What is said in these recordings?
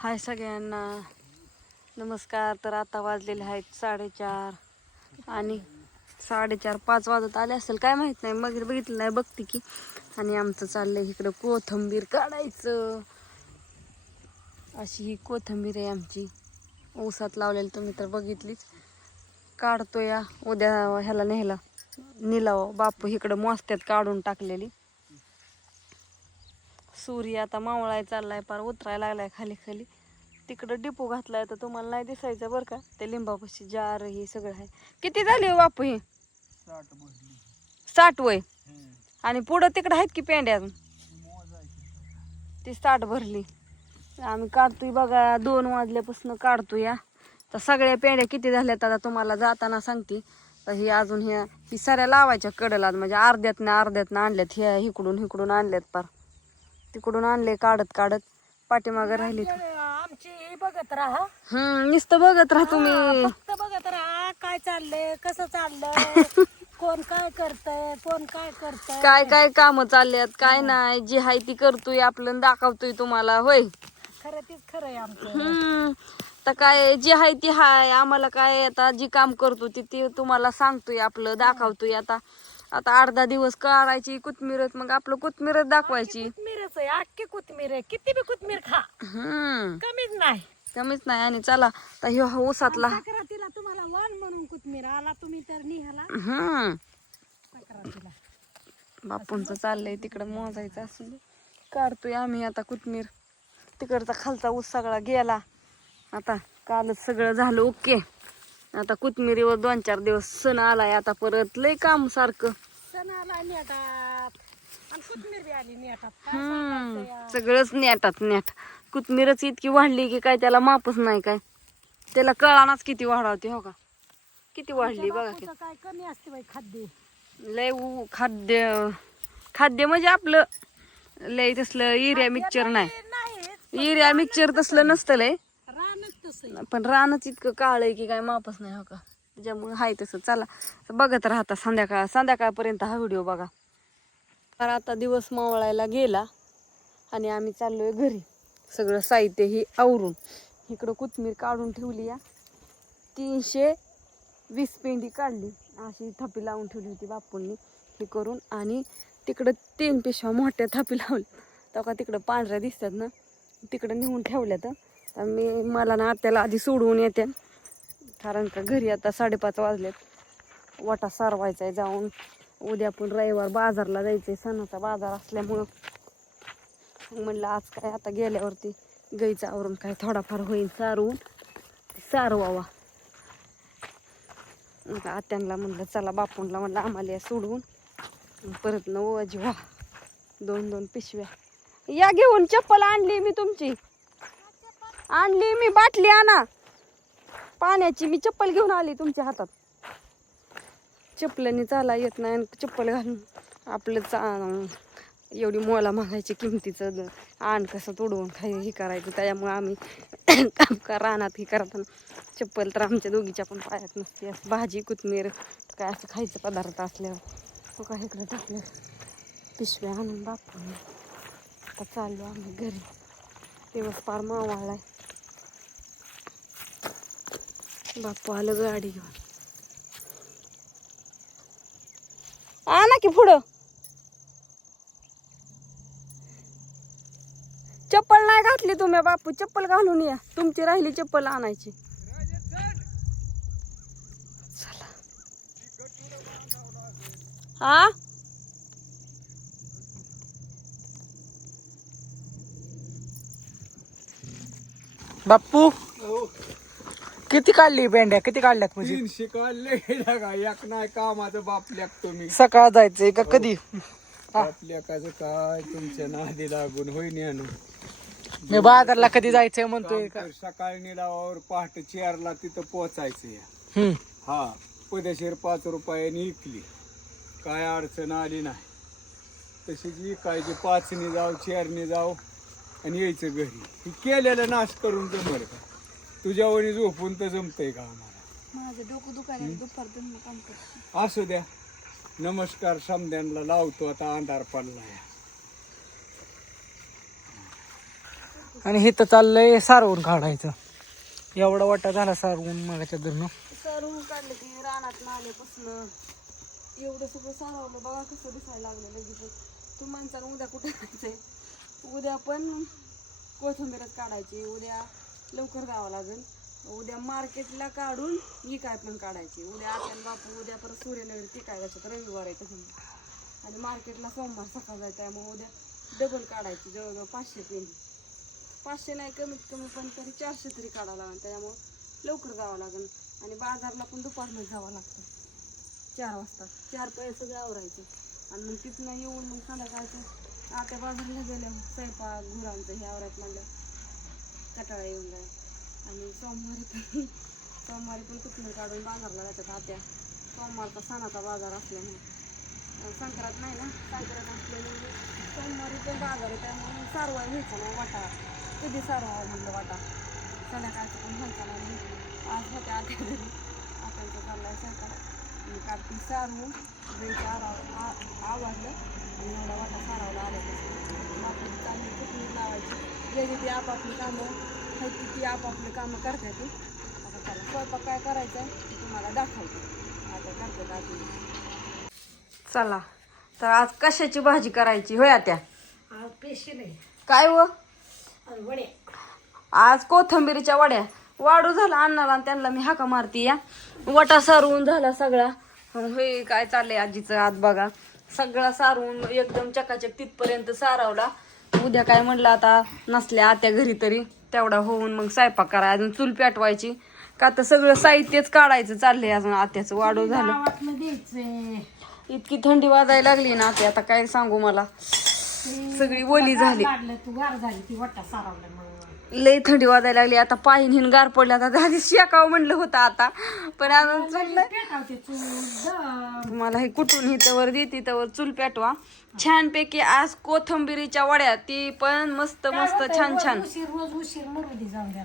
हाय सगळ्यांना नमस्कार. तर आता वाजलेले आहेत 4:30 आणि 4:30-5 वाजत आले असेल काय माहित नाही, मग बघितलं नाही, बघते की. आणि आमचं चाललंय इकडं कोथिंबीर काढायचं. अशी ही कोथिंबीर आहे आमची, ऊसात लावलेली, तुम्ही तर बघितलीच. काढतो या उद्या ह्याला नेला निलाव. बापू इकडं मोस्त्यात काढून टाकलेली. सूर्य आता मावळाय चाललाय, पार उतरायला लागलाय खाली खाली. तिकडं डिपो घातलाय तर तुम्हाला नाही दिसायचं बरं का. ते लिंबापाशी जार हे सगळं आहे. किती झाली हो बापू ही? 60 वय. आणि पुढं तिकडं आहेत की पेंड्या अजून. ती 60 भरली. आम्ही काढतोय बघा, 2 वाजल्यापासून काढतोय या. तर सगळ्या पेंड्या किती झाल्यात आता तुम्हाला जाताना सांगते. तर ही अजून ही साऱ्या लावायच्या कडला, म्हणजे अर्ध्यातनं आणल्यात. ह्या इकडून आणल्यात, पार तिकडून आणले काढत काढत. पाठीमागं राहिली आमची बघत राहा. नुसतं बघत राहा तुम्ही. फक्त बघत राहा काय चाललंय, कसं चाललंय, कोण काय करतय, कोण काय करतय, काय काय काम चालल्यात, काय नाही. जी हाय ती करतोय, आपलं दाखवतोय तुम्हाला. होय, खरं तीच खरं आहे आमचं. तर काय जी हाय ती हाय. आम्हाला काय आता जी काम करतो ती तुम्हाला सांगतोय, आपलं दाखवतोय. आता आता 8-10 दिवस काढायची कोथमीरच, मग आपलं कोथमीरच दाखवायची. कोथमीरच आहे, अख्खी कोथमीर आहे. किती बी कोथमीर खा, कमीच नाही, कमीच नाही. आणि चला तर ह्यो हा ऊसातला. संक्रांतीला तुम्हाला वाण म्हणून कोथमीर आला, तुम्ही तर निघाला संक्रांतीला. बापूंचं चाललंय तिकडं मोजायचं असून काढतोय आम्ही आता कोथमीर. तिकडचा खालचा ऊस सगळा गेला. आता कालच सगळं झालं ओके. आता कोथमिरीवर 2-4 दिवस सण आलाय. आता परत लय काम सारखं. सण आला नेटात आणि कोथमीर बी आली नेटात. काय सांगायचं या. सगळंच नेटात नेट. कोथमीरच इतकी वाढली की काय त्याला मापच नाही. काय त्याला कळानाच किती वाढवते. हो का, किती वाढली बघा की. काय कमी असते बाई खाद्य. लय खाद्य म्हणजे आपलं लय तसलं युरिया मिक्सचर नाही. युरिया मिक्सचर तसलं नसतं लय, पण रानच इतकं काळ आहे की काय मापच नाही. हो का, त्याच्यामुळे हाय तसं. चला बघत राहता संध्याकाळपर्यंत हा व्हिडिओ बघा. तर आता दिवस मावळायला गेला आणि आम्ही चाललोय घरी. सगळं साहित्य ही आवरून. इकडं कोथमीर काढून ठेवली या. 320 पेंडी काढली. अशी थापी लावून ठेवली होती बापूंनी हे करून. आणि तिकडं 3 पिशव्या मोठ्या थापी लावल्या. तेव्हा तिकडं पांढऱ्या दिसतात ना, तिकडं नेऊन ठेवल्यात. तर मला ना आत्याला आधी सोडवून येते, कारण का घरी आता 5:30 वाजलेत. वाटा सारवायचा आहे जाऊन. उद्या पण रविवार बाजारला जायचंय, सणाचा बाजार असल्यामुळं. म्हणलं आज काय आता गेल्यावरती गाईचं आवरून काय थोडाफार होईल सारवून सारवावा. आता आत्यांना म्हणलं चला, बापूंला म्हणलं आम्हाला सोडवून. परत न ओजी वा 2-2 पिशव्या या घेऊन. चप्पल आणली मी तुमची, आणली मी. बाटली आणा पाण्याची. मी चप्पल घेऊन आली तुमच्या हातात. चप्पलाने चाला येत नाही. चप्पल घालून आपलं एवढी मोला मागायची किमतीचं आण कसं तोडवून हे करायचं. त्याच्यामुळे आम्ही काम का रानात हे करताना चप्पल तर आमच्या दोघीच्या पण पायात नसते. असं भाजी कोथमीर काय असं खायचं पदार्थ असल्यावर. हो का, इकडे टाकलं पिशव्या आणून बापून. आता चाललो आम्ही घरी. दिवस पार मावाळाय. बापू आलं गाडी घेऊन. आणा की पुढं. चप्पल नाही घातली तुम्ही बापू, चप्पल घालून या. तुमची राहिली चप्पल आणायची. चला हा. बाप्पू किती काढली पेंड्या, किती काढल्यात? म्हणजे 300 काढले. एक नाही कामाचं बाप लेखतो मी. सकाळ जायचंय का कधी? बाप लेकाचं काय तुमच्या नादी लागून होईन. मी बाजारला कधी जायचंय म्हणतोय का? सकाळी निलावावर पहाटे 4ला तिथं पोचायचं. हा, पदशीर 5 रुपयाने विकली, काय अडचण आली नाही. तशी जी काय जे 5ने जाऊ 4ने जाऊ आणि यायचं घरी. ही केलेलं नाश करून जमर का? तुझ्या वणी झोपून तर जमतंय का आम्हाला? माझं डोकं दुखायला दुपारपर्यंत काम करतो. असू द्या. नमस्कार समद्यांना लावतो. आता अंधार पडलाय. आणि हे तर चाललंय सारवून काढायचं. एवढा वाटा झाला सारवून मगाच्या धरणं. सारवून काढलं की रानात आल्यापासून एवढं सगळं सारवलं बघा कसं दिसायला लागलं लगेच. तू माणसानं उद्या कुठे जायचंय, उद्या पण कोथिंबीरच काढायची, उद्या लवकर जावं लागेल, उद्या मार्केटला काढून ही काय पण काढायची, उद्या आपण बापू उद्या परत सूर्यनगर ती काय जायचं रविवार आहे तसं, आणि मार्केटला सोमवार सकाळ जायचं, त्यामुळे उद्या डबल काढायची. जवळजवळ 500 पेंडी, 500 नाही कमीत कमी पण तरी 400 तरी काढावं लागेल. त्यामुळं लवकर जावं लागेल. आणि बाजारला पण दुपारनं जावं लागतं 4 वाजता, 4 पर्यंत सगळं आवरायचं. आणि मग तिथनं येऊन मग संध्याकाळचं आत्या बाजारला गेल्या स्वयंपाक गुरांचं हे आवरायचं म्हणलं कटाळा येऊन जाईल. आणि सोमवारी पण तिथनं काढून बाजारला जातात आत्या. सोमवारचा सणाचा बाजार असल्यामुळे संक्रांत नाही ना, संक्रांत असल्यामुळे सोमवारी पण बाजार आहे. त्यामुळे सारवा व्हायचा नाही वाटा, कधी सारवा म्हणलं वाटा संध्याकाळचं पण व्हायचा नाही. आज होत्या आत्या घरी, आत्यांचा चाललाय स्वयंपाक. मी काढती सारवून गाईचं आवडलं आणि एवढा वाटा सारावला आल्यापासून आपली चांगली कुठली लावायची, जे ती आपापली कामं आहेत ती आपापली कामं करतात. ती आता चला स्वयंपाक काय करायचं ते तुम्हाला दाखवते. आता करतात आधी. चला तर आज कशाची भाजी करायची होय आत्या? स्पेशल आहे काय व? वड्या. आज कोथिंबीरीच्या वड्या. वाढू झाला अन्नाला आणि त्यांना मी हाका मारती या. वटा सारवून झाला सगळा. होय काय चाललंय आजीचं आत बघा. सगळा सारवून एकदम चकाचक तिथपर्यंत सारवला. उद्या काय म्हणलं आता नसल्या आत्या घरी तरी तेवढा होऊन मग स्वयंपाक करायचा. अजून चूल पेटवायची का तर सगळं साहित्यच काढायचं चाललंय अजून. आत्याचं वाढू झालं. गावातलं द्यायचंय. इतकी थंडी वाजायला लागली ना आत्या, आता काय सांगू मला. सगळी ओली झाली, लागलं तू गार झाली ती वट्टा सारवल्यामुळे. लई थंडी वाजायला लागली. आता पाय हिन गार पडल्या. आता आधी शेकाव म्हणलं होतं आता, पण आता चाललंय पेटावते चूल. मला हे कुठून ही तवर देते तवर चूल पेटवा. छानपैकी आज कोथिंबीरीच्या वड्या, ती पण मस्त मस्त छान छान. रोज उशीर मरू दे जाऊन द्या.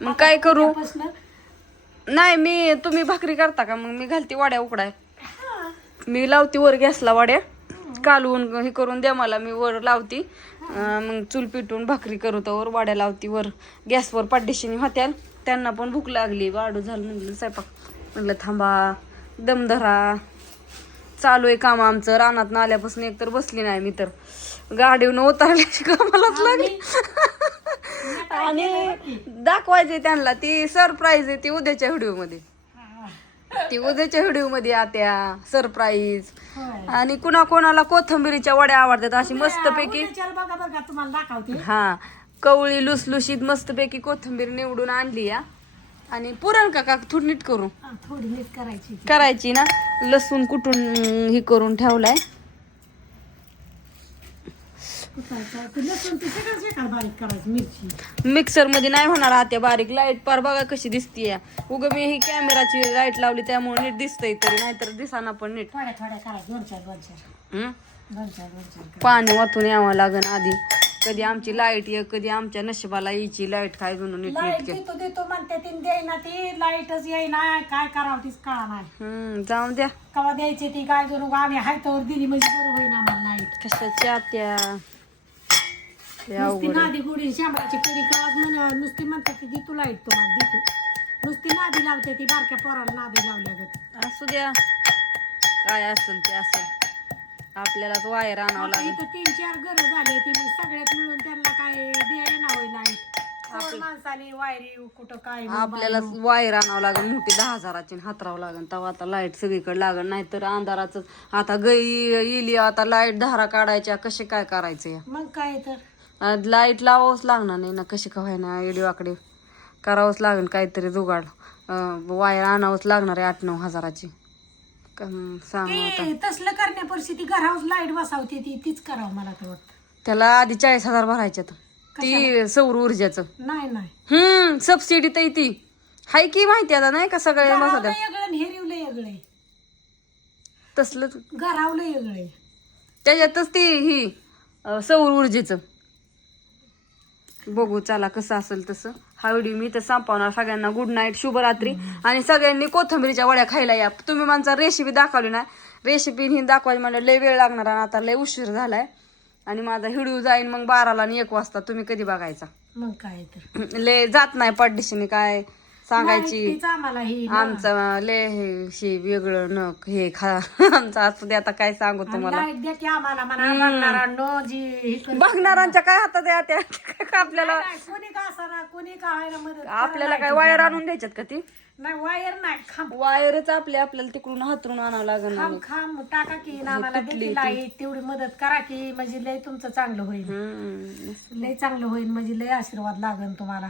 मग काय करू? नाही तुम्ही भाकरी करता का? मग मी घालते वड्या उकडाय. मी लावते वर गॅसला वड्या कालवून हे करून द्या मला, मी वर लावती. मग चूल पिटून भाकरी करू तर वाड्या लावती वर गॅसवर. पाड्डेशीने होत्या, त्यांना पण भूक लागली. वाढू झालं म्हणलं स्वयंपाक. म्हणलं थांबा दम धरा. चालू आहे काम आमचं. रानात आल्यापासून एक तर बसली नाही मी, तर गाडीवरून उतरल्याची कामालाच लागली. आणि दाखवायचे त्यांना, ती सरप्राईज आहे ती उद्याच्या व्हिडिओमध्ये. ती उद्याच्या व्हिडिओमध्ये आत्या सरप्राईज. आणि कुणा कोणाला कोथिंबीरीच्या वड्या आवडतात अशी मस्तपैकी. बघा बघा तुम्हाला दाखवते. हा कवळी लुसलुशीत मस्तपैकी कोथिंबीर निवडून आणली या. आणि पुरण का थोडी नीट करू थोडी नीट करायची ना. लसूण कुटून हे करून ठेवलाय. मिक्सर मध्ये नाही होणार आत्या बारीक. लाईट पार बघा कशी दिसतीये. उग मी ही कॅमेराची लाईट लावली त्यामुळे नीट दिसतंय, तरी नाहीतर दिसाना पण नीट. थोड्या थोड्या करायचं. 2-4 पाणी वाचून यावं लागन आधी. कधी आमची लाईट ये, कधी आमच्या नशिबाला यायची लाईट. काय जणू नीट नीट देतो म्हणते ती द्यायना, ती लाईटच येईना. काय करावं तीच कळा नाही. जाऊन द्या. कवा द्यायची ती काय जणू आम्ही हायतावर दिली म्हणजे बरं होईना आम्हाला लाईट. कशाची आत्या नुसती नादी गुडी शांबराची कडी कवाच म्हण नुसती म्हणतात की तू लाईट तुम्हाला देतो. नुसती नादी लावते ती बारक्या पोराला नादी लावल्या. असू द्या काय असेल ते असेल. आपल्यालाच वायर आणावं लागेल. इथं 3-4 घरं झाले ती सगळ्यात मिळून त्यांना काय द्यायला होय लाईट. माणसाने वायरी कुठं काय आपल्यालाच वायर आणावं लागेल मोठी 10,000ची हातरावं लागेल. तेव्हा आता लाईट सगळीकडे लागेल. नाहीतर अंधाराच. आता गई येली आता लाईट धारा काढायच्या कसे काय करायचं. मग काय तर लाईट लावावंच लागणार नाही ना. कशी का व्हायना एडिओकडे करावंच लागेल काहीतरी जुगाड. वायर आणावंच लागणार आहे 8-9 हजाराची. सांग आता तसलं करण्या परिस्थिती घरावर लाईट बसावते तीच करावं मला तर वाटतं. त्याला आधी 40,000 भरायच्यात. ती सौर ऊर्जाचं नाही सबसिडी तर ती हाय की माहिती आता नाही का सगळे बसत हेरिवलं वेगळे तसलं घरावलं वेगळे. त्याच्यातच ती ही सौर ऊर्जेचं. बघू चला कसं असेल तसं. हा व्हिडिओ मी तर संपवणार. सगळ्यांना गुड नाईट, शुभरात्री. आणि सगळ्यांनी कोथिंबीरीच्या वड्या खायला या. तुम्ही माणसा रेसिपी दाखवली ना, रेसिपी ही दाखवायची मला लय वेळ लागणार आणि आता लय उशीर झालाय. आणि माझा व्हिडिओ जाईन मग 12ला आणि 1 वाजता. तुम्ही कधी बघायचा? मग काय तर ले जात नाही पडदिशीने काय सांगायची माहितीच आम्हाला ही ना. आमचं ले हे वेगळं नक हे खा आमचं असू दे आता काय सांगू आणि तुम्हाला लाईट द्या की आम्हाला म्हणा बघणाऱ्यांनो जी हे करते. बघणाऱ्यांच्या काय हातात आहे त्या आपल्याला नाही, कोणी का असाना कोणी का व्हायला मदत आपल्याला करा काय वायर आणून द्यायच्यात का ती नाही वायर नाही खांब वायरच आपल्याला तिकडून हातरून आणावं लागेल खांब खांब टाका की ना आम्हाला देखील लाईट तेवढी मदत करा की म्हणजे लय तुमचं चांगलं होईल लय चांगलं होईल म्हणजे लय आशीर्वाद लागन तुम्हाला